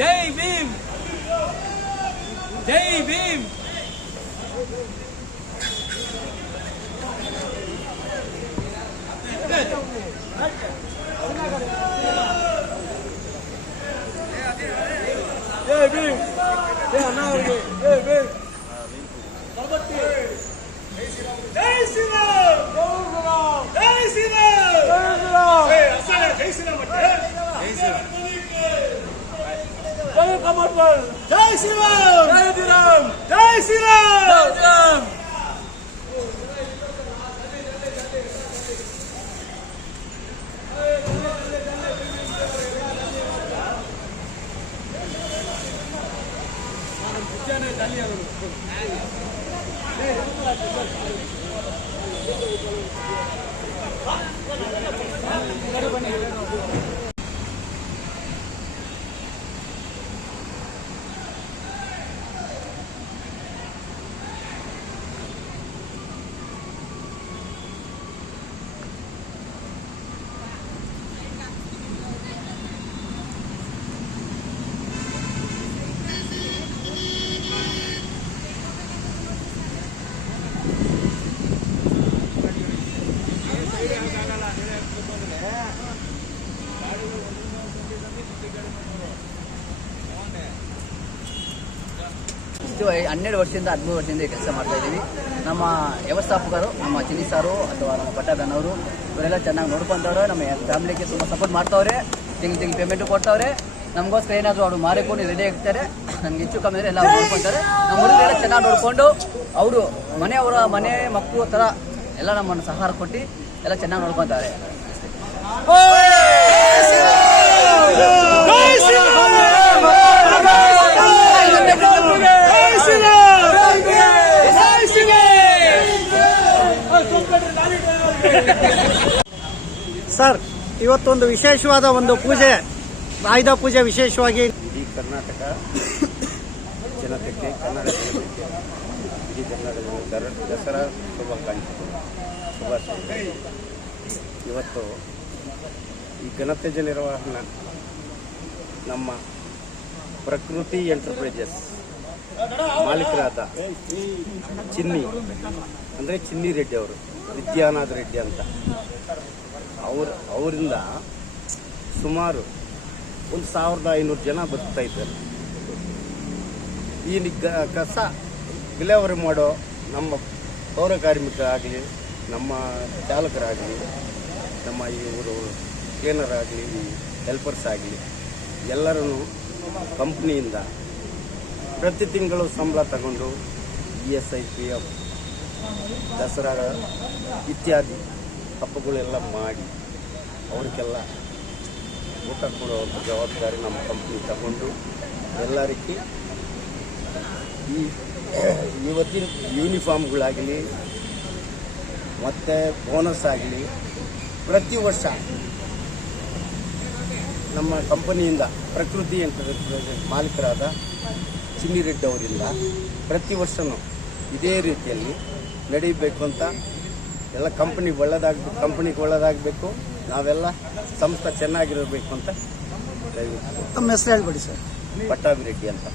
Jai Bhim! Jai Bhim! ஏபி ஏ அண்ணா அவர்களே ஏபி சபத்தி ஜெய் ஸ்ரீராம் ஜெய் ஸ்ரீராம் ஜெய் ஸ்ரீராம் ஏய் அசல ஜெய் ஸ்ரீராம் அட்டே ஜெய் ஸ்ரீராம் ஜெய் கமர்பால் ஜெய் ஸ்ரீராம் ஜெய் ஸ்ரீராம் ஜெய் ஸ்ரீராம் பண்ணி ಇಷ್ಟು ಹನ್ನೆರಡು ವರ್ಷದಿಂದ ಹದಿಮೂರು ವರ್ಷದಿಂದ ಕೆಲಸ ಮಾಡ್ತಾ ಇದ್ದೀವಿ ನಮ್ಮ ವ್ಯವಸ್ಥಾಪಕರು, ನಮ್ಮ ಚಿನ್ನಿ ಸಾರು ಅಥವಾ ನಮ್ಮ ಪಟ್ಟದನವರು ಇವರೆಲ್ಲ ಚೆನ್ನಾಗಿ ನೋಡ್ಕೊಂತವ್ರೆ ನಮ್ಮ ಫ್ಯಾಮಿಲಿಗೆ ತುಂಬ ಸಪೋರ್ಟ್ ಮಾಡ್ತಾವ್ರೆ ತಿಂಗ್ ತಿಂಗ್ ಪೇಮೆಂಟು ಕೊಡ್ತಾವ್ರೆ. ನಮಗೋಸ್ಕರ ಏನಾದರೂ ಅವರು ಮಾರಿಕೊಂಡು ರೆಡಿ ಆಗ್ತಾರೆ ನಮ್ಗೆ ಹೆಚ್ಚು ಕಮ್ಮಿ ಎಲ್ಲ ನೋಡ್ಕೊತಾರೆ. ನಮ್ಮ ಹುಡುಗರೆಲ್ಲ ಚೆನ್ನಾಗಿ ನೋಡಿಕೊಂಡು ಅವರು ಮನೆಯವರ ಮನೆ, ಮಕ್ಕಳು ಥರ ಎಲ್ಲ ನಮ್ಮನ್ನು ಸಹಕಾರ ಕೊಟ್ಟು ಎಲ್ಲ ಚೆನ್ನಾಗಿ ನೋಡ್ಕೊಂತಾರೆ ಸರ್ ಇವತ್ತೊಂದು ವಿಶೇಷವಾದ ಒಂದು ಪೂಜೆ, ಆಯುಧ ಪೂಜೆ ವಿಶೇಷವಾಗಿ. ಇಡೀ ಕರ್ನಾಟಕ, ಜನತೆಗೆ ಕನ್ನಡ ಜನತೆಗೆ, ಇಡೀ ದಸರಾ ಶುಭಾಕಾಂಕ್ಷೆಗಳು ಶುಭಾಶಯ ಇವತ್ತು ಈ ಘನತೆಜ ನಿರ್ವಹಣ ನಮ್ಮ ಪ್ರಕೃತಿ ಎಂಟರ್ಪ್ರೈಸಸ್ ಮಾಲೀಕರಾದ ಚಿನ್ನಿ, ಅಂದರೆ ಚಿನ್ನಿ ರೆಡ್ಡಿ ಅವರು. ವಿದ್ಯಾನಾಥ್ ರೆಡ್ಡಿ ಅಂತ. ಅವ್ರ, ಅವರಿಂದ ಸುಮಾರು ಒಂದು ಸಾವಿರದ ಐನೂರು ಜನ ಬದುಕ್ತಾ ಇದ್ದಾರೆ. ಈ ಕಸ ವಿಲೇವಾರಿ ಮಾಡೋ ನಮ್ಮ ಪೌರ ಕಾರ್ಮಿಕರಾಗಲಿ, ನಮ್ಮ ಚಾಲಕರಾಗಲಿ, ನಮ್ಮ ಇವರು ಕ್ಲೀನರ್ ಆಗಲಿ ಹೆಲ್ಪರ್ಸ್ ಆಗಲಿ ಎಲ್ಲರೂ ಕಂಪ್ನಿಯಿಂದ ಪ್ರತಿ ತಿಂಗಳು ಸಂಬಳ ತಗೊಂಡು E S I P F Dasara ಇತ್ಯಾದಿ ಹಬ್ಬಗಳೆಲ್ಲ ಮಾಡಿ ಅವ್ರಿಗೆಲ್ಲ ಊಟ ಕೊಡೋ ಜವಾಬ್ದಾರಿ ನಮ್ಮ ಕಂಪ್ನಿ ತಗೊಂಡು ಎಲ್ಲರಿಗೆ ಈ ಇವತ್ತಿನ ಯೂನಿಫಾರ್ಮ್ಗಳಾಗಲಿ ಮತ್ತು ಬೋನಸ್ ಆಗಲಿ ಪ್ರತಿ ವರ್ಷ ನಮ್ಮ ಕಂಪನಿಯಿಂದ ಪ್ರಕೃತಿ ಎಂಟರ್ಪ್ರೈಸಸ್ ಮಾಲೀಕರಾದ ಚಿನ್ನಿರೆಡ್ಡಿ ಅವರಿಂದ ಪ್ರತಿ ವರ್ಷವೂ ಇದೇ ರೀತಿಯಲ್ಲಿ ನಡೀಬೇಕು ಅಂತ ಎಲ್ಲ ಕಂಪ್ನಿಗೆ ಒಳ್ಳೆದಾಗಬೇಕು ಕಂಪ್ನಿಗೆ ಒಳ್ಳೆದಾಗಬೇಕು. ನಾವೆಲ್ಲ ಸಂಸ್ಥೆ ಚೆನ್ನಾಗಿರಬೇಕು ಅಂತ ದಯವಿಟ್ಟು. ತಮ್ಮ ಹೆಸರು ಹೇಳ್ಬೇಡಿ ಸರ್. ಪಟ್ಟಾಭಿರೆಡ್ಡಿ ಅಂತ.